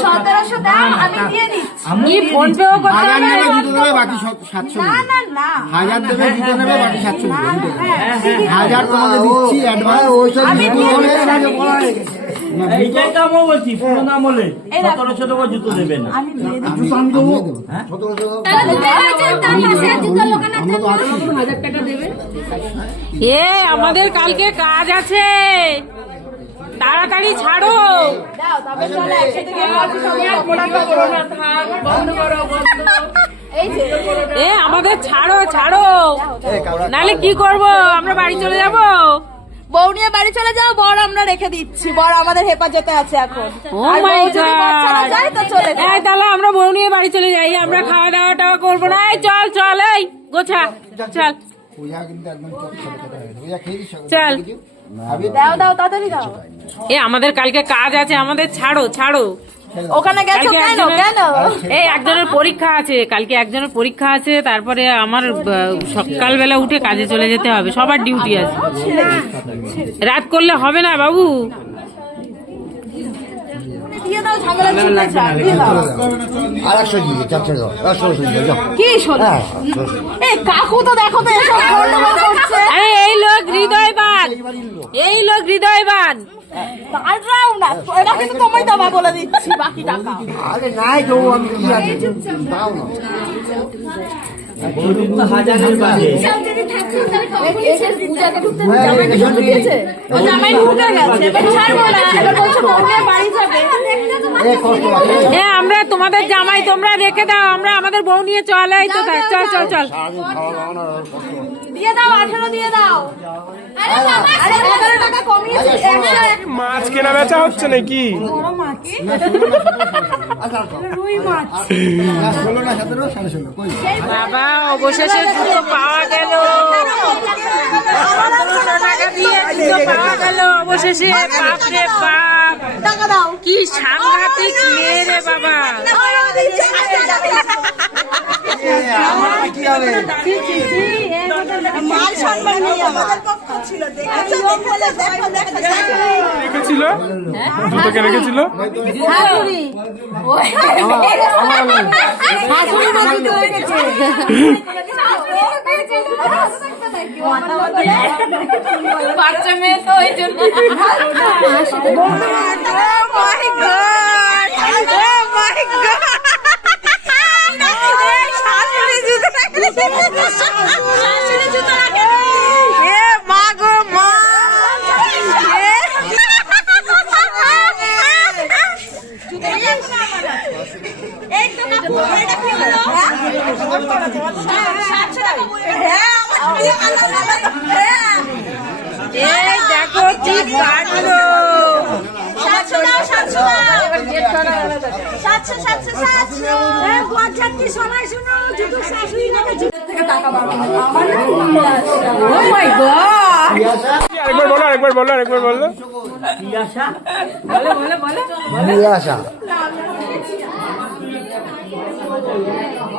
সতেরোশো জুতো দেবে আমি এ আমাদের কালকে কাজ আছে। তাড়াতাড়ি ছাড়ো। দাও তবে চলো একসাথে গিয়ে খাওয়াচ্ছি সবাই এই যে এ আমাদের ছাড়ো ছাড়ো। নালে কি করব? আমরা বাড়ি চলে যাব? বউ নিয়ে বাড়ি চলে যাও বর আমরা রেখে দিচ্ছি। বর আমাদের হেফাজতে আছে এখন। ও মাই তাহলে আমরা বউ নিয়ে বাড়ি চলে যাই। আমরা খাওয়া দাওয়া টাওয়া করব না। এই চল চল এই গোছা চল। কিন্তু একদম খেয়ে চল। দাও দাও তাড়াতাড়ি দাও। এ আমাদের কালকে কাজ আছে আমাদের ছাড়ো ছাড়ো। ওখানে গেছো কালকে কেন একজনের- কেন? এই একজনের পরীক্ষা আছে কালকে একজনের পরীক্ষা আছে তারপরে আমার সকালবেলা উঠে কাজে চলে যেতে হবে সবার ডিউটি আছে। রাত করলে হবে না বাবু? ঝামেলা ছুটে যায় দিয়ে আর একশো দিয়ে চারশো দাও একশো দিয়ে যাও কি শোনো? হ্যাঁ এই কাকু তো দেখো তো এসব গন্ডগোল করছে। আরে এই লোক হৃদয়বান। এই লোক। হৃদয়বান। তারাও না এটা কিন্তু তোমায় দেওয়া বলে দিচ্ছি বাকি টাকা আরে নাই তো আমি কি দাও না। তো হাজারের বাজে। ও জামাই ঢুকে গেছে এবার ছাড়বো না এবার বলছে বউ নিয়ে বাড়ি যাবে এ কষ্ট আছে এ আমরা তোমাদের জামাই তোমরা রেখে দাও আমরা আমাদের বউ নিয়ে চল এই তো চল চল চল। দিয়ে দাও আঠেরো দিয়ে দাও মাছ কেনা বেচা হচ্ছে নাকি? বাবা অবশেষে জুতো পাওয়া গেল। টাকা দিয়ে জুতো পাওয়া গেল। অবশেষে বাপরে বাপ। কি সাংঘাতিক মেয়ে রে বাবা। মাল সম্মান নিয়ে আমাদের পক্ষ ছিল। দেখেছ? দেখো দেখো দেখো রেখেছিল? জুতো কে রেখেছিল বাচ্চা মেয়ে তো ওই জন্য। দাও সাতশো দাও সাতশো সাতশো সাতশো পঁচাত্তর সময় শুনো জুতো শাশুড়ি নাকি জুতো থেকে টাকা বার ও মাই আরেকবার বলো বলো। আরেকবার বলো 我们。